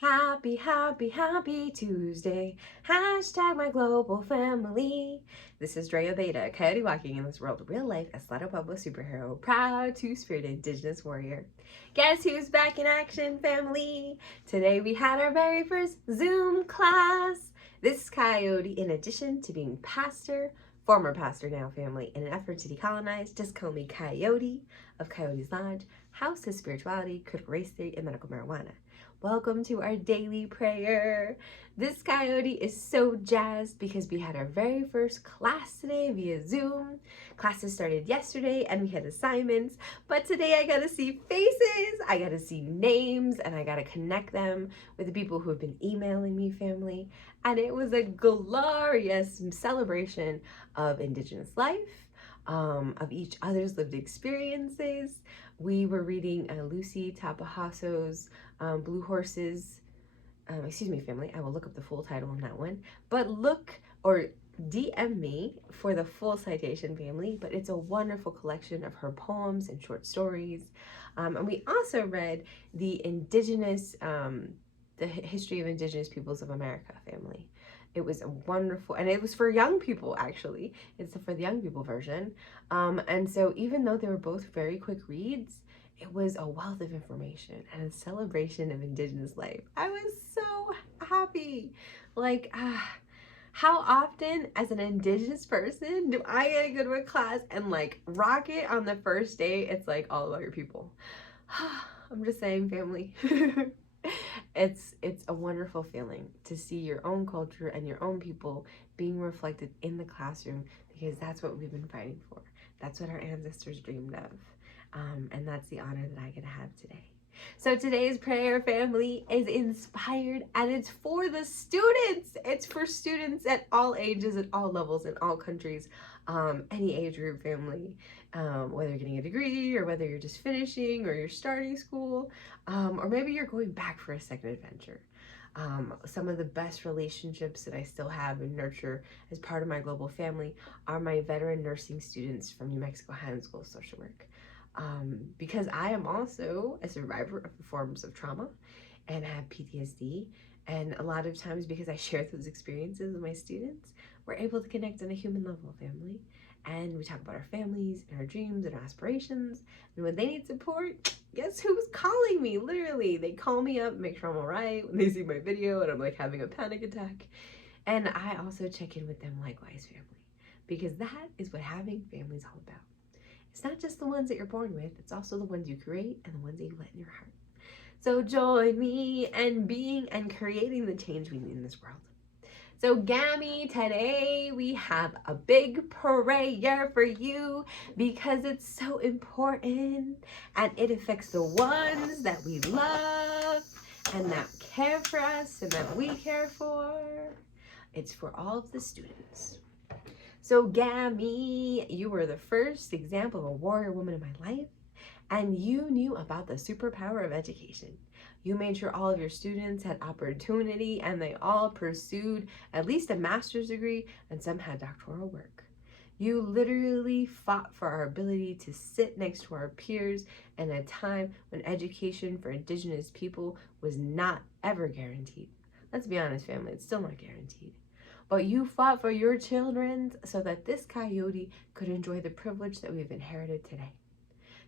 Happy, happy, happy Tuesday. Hashtag my global family. This is Drea Beta, Coyote walking in this world, real life Isleta Pueblo superhero, proud two-spirited indigenous warrior. Guess who's back in action, family? Today we had our very first Zoom class. This is Coyote, in addition to being pastor, former pastor now, family. In an effort to decolonize, just call me Coyote of Coyote's Lodge, House of Spirituality, Critical Race Theory, and Medical Marijuana. Welcome to our daily prayer. This Coyote is so jazzed because we had our very first class today via Zoom. Classes started yesterday and we had assignments, but today I got to see faces, I got to see names, and I got to connect them with the people who have been emailing me, family. And it was a glorious celebration of Indigenous life, of each other's lived experiences. We were reading Lucy Tapahasso's Blue Horses, excuse me, family, I will look up the full title on that one, but look or DM me for the full citation, family, but it's a wonderful collection of her poems and short stories. And we also read the history of Indigenous peoples of America, family. It was a wonderful, and it was for young people, actually. It's for the young people version. And so even though they were both very quick reads, it was a wealth of information and a celebration of Indigenous life. I was so happy. Like, how often as an Indigenous person do I get to go to a class and like rock it on the first day? It's like all about your people. I'm just saying, family. It's a wonderful feeling to see your own culture and your own people being reflected in the classroom, because that's what we've been fighting for. That's what our ancestors dreamed of. And that's the honor that I get to have today. So today's prayer, family, is inspired, and it's for the students. It's for students at all ages, at all levels, in all countries, any age group, family, whether you're getting a degree or whether you're just finishing or you're starting school, or maybe you're going back for a second adventure. Some of the best relationships that I still have and nurture as part of my global family are my veteran nursing students from New Mexico Highland School of Social Work. Because I am also a survivor of forms of trauma and have PTSD. And a lot of times, because I share those experiences with my students, we're able to connect on a human level, family. And we talk about our families and our dreams and our aspirations. And when they need support, guess who's calling me? Literally, they call me up, make sure I'm all right when they see my video and I'm like having a panic attack. And I also check in with them likewise, family, because that is what having family is all about. It's not just the ones that you're born with, it's also the ones you create and the ones that you let in your heart. So join me in being and creating the change we need in this world. So Gammy, today we have a big prayer for you because it's so important and it affects the ones that we love and that care for us and that we care for. It's for all of the students. So Gammy, you were the first example of a warrior woman in my life, and you knew about the superpower of education. You made sure all of your students had opportunity and they all pursued at least a master's degree and some had doctoral work. You literally fought for our ability to sit next to our peers in a time when education for Indigenous people was not ever guaranteed. Let's be honest, family, it's still not guaranteed. But you fought for your children so that this Coyote could enjoy the privilege that we've inherited today.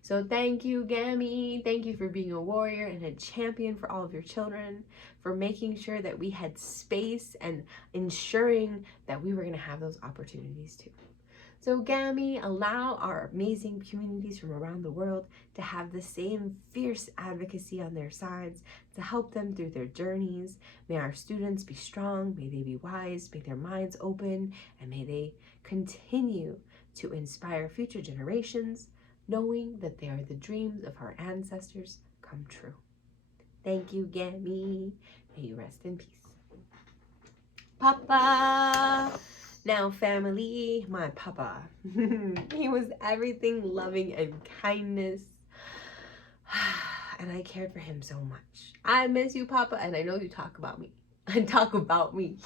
So thank you, Gammy. Thank you for being a warrior and a champion for all of your children, for making sure that we had space and ensuring that we were going to have those opportunities too. So Gammy, allow our amazing communities from around the world to have the same fierce advocacy on their sides to help them through their journeys. May our students be strong, may they be wise, may their minds open, and may they continue to inspire future generations, knowing that they are the dreams of our ancestors come true. Thank you, Gammy. May you rest in peace. Papa! Now, family, my papa. He was everything loving and kindness. And I cared for him so much. I miss you, Papa, and I know you talk about me. And talk about me.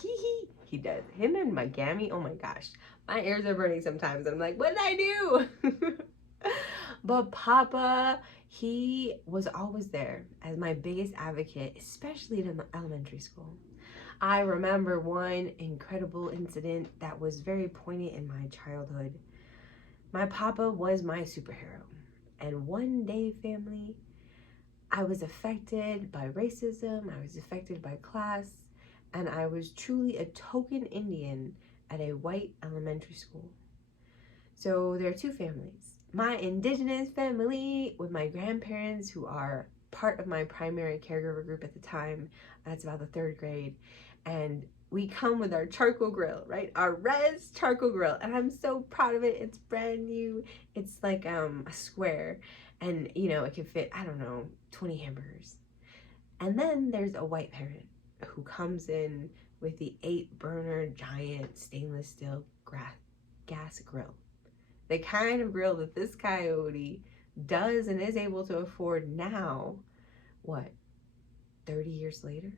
He does. Him and my Gammy, oh my gosh. My ears are burning sometimes. I'm like, what did I do? But Papa, He was always there as my biggest advocate, especially in elementary school. I remember one incredible incident that was very poignant in my childhood. My papa was my superhero. And one day, family, I was affected by racism, I was affected by class, and I was truly a token Indian at a white elementary school. So there are two families. My indigenous family with my grandparents, who are part of my primary caregiver group at the time. That's about the third grade. And we come with our charcoal grill, right? Our res charcoal grill. And I'm so proud of it. It's brand new. It's like a square. And, you know, it can fit, I don't know, 20 hamburgers. And then there's a white parent who comes in with the 8-burner giant stainless steel gas grill. The kind of grill that this coyote does and is able to afford now, what, 30 years later?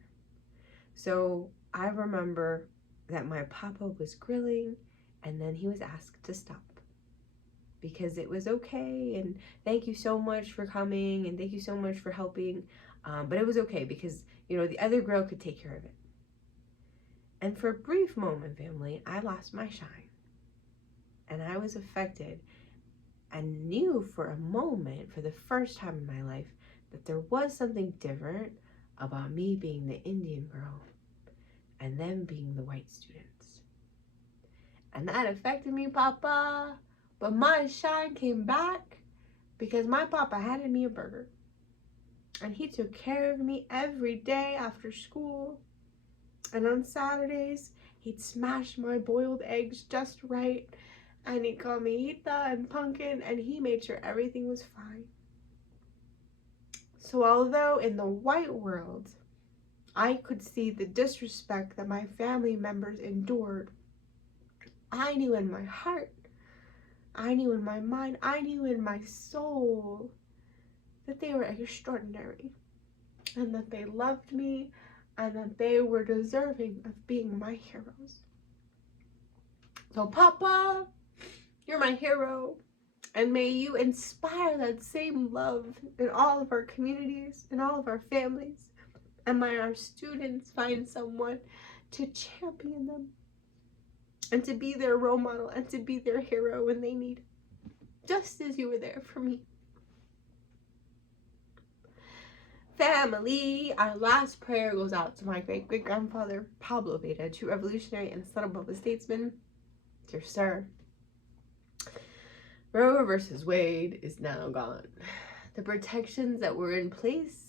So I remember that my papa was grilling and then he was asked to stop because it was okay, and thank you so much for coming and thank you so much for helping, but it was okay because, you know, the other grill could take care of it. And for a brief moment, family, I lost my shine and I was affected and knew for a moment, for the first time in my life, that there was something different about me being the Indian girl and them being the white students. And that affected me, Papa. But my shine came back because my Papa handed me a burger. And he took care of me every day after school. And on Saturdays, he'd smash my boiled eggs just right. And he'd call me Ita and Pumpkin, and he made sure everything was fine. So although in the white world, I could see the disrespect that my family members endured, I knew in my heart, I knew in my mind, I knew in my soul that they were extraordinary and that they loved me and that they were deserving of being my heroes. So Papa, you're my hero, and may you inspire that same love in all of our communities, in all of our families, and may our students find someone to champion them and to be their role model and to be their hero when they need it, just as you were there for me. Family, our last prayer goes out to my great-great-grandfather, Pueblo, a true revolutionary and a son of a statesman. Dear sir, Roe versus Wade is now gone. The protections that were in place,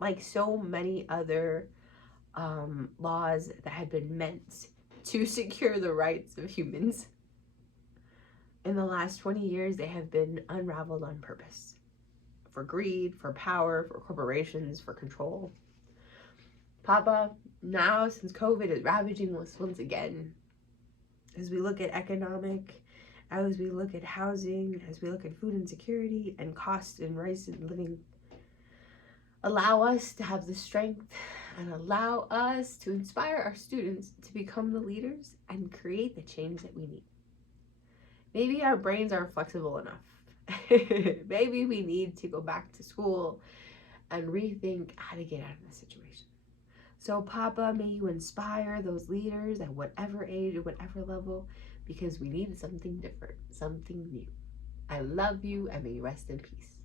like so many other laws that had been meant to secure the rights of humans, in the last 20 years, they have been unraveled on purpose. For greed, for power, for corporations, for control. Papa, now since COVID is ravaging us once again, as we look at economic, as we look at housing, as we look at food insecurity and cost and rise in living, allow us to have the strength and allow us to inspire our students to become the leaders and create the change that we need. Maybe our brains aren't flexible enough. Maybe we need to go back to school and rethink how to get out of the situation. So Papa, may you inspire those leaders at whatever age or whatever level, because we need something different, something new. I love you, and may you rest in peace.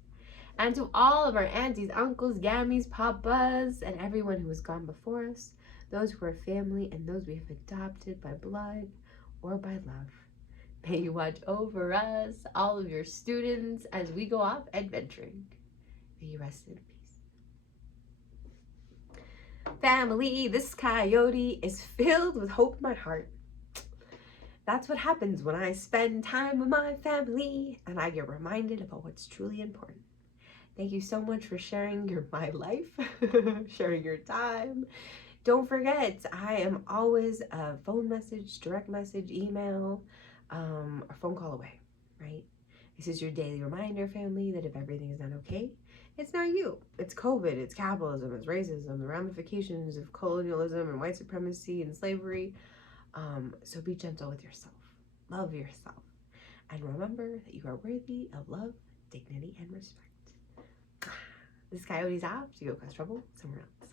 And to all of our aunties, uncles, gammies, papas, and everyone who has gone before us, those who are family and those we have adopted by blood or by love, may you watch over us, all of your students, as we go off adventuring. May you rest in peace. Family, this coyote is filled with hope in my heart. That's what happens when I spend time with my family and I get reminded about what's truly important. Thank you so much for sharing my life, sharing your time. Don't forget, I am always a phone message, direct message, email, or phone call away, right? This is your daily reminder, family, that if everything is not okay, it's not you. It's COVID, it's capitalism, it's racism, the ramifications of colonialism and white supremacy and slavery. So be gentle with yourself. Love yourself. and remember that you are worthy of love, dignity, and respect. This Coyote's off to go cause trouble somewhere else.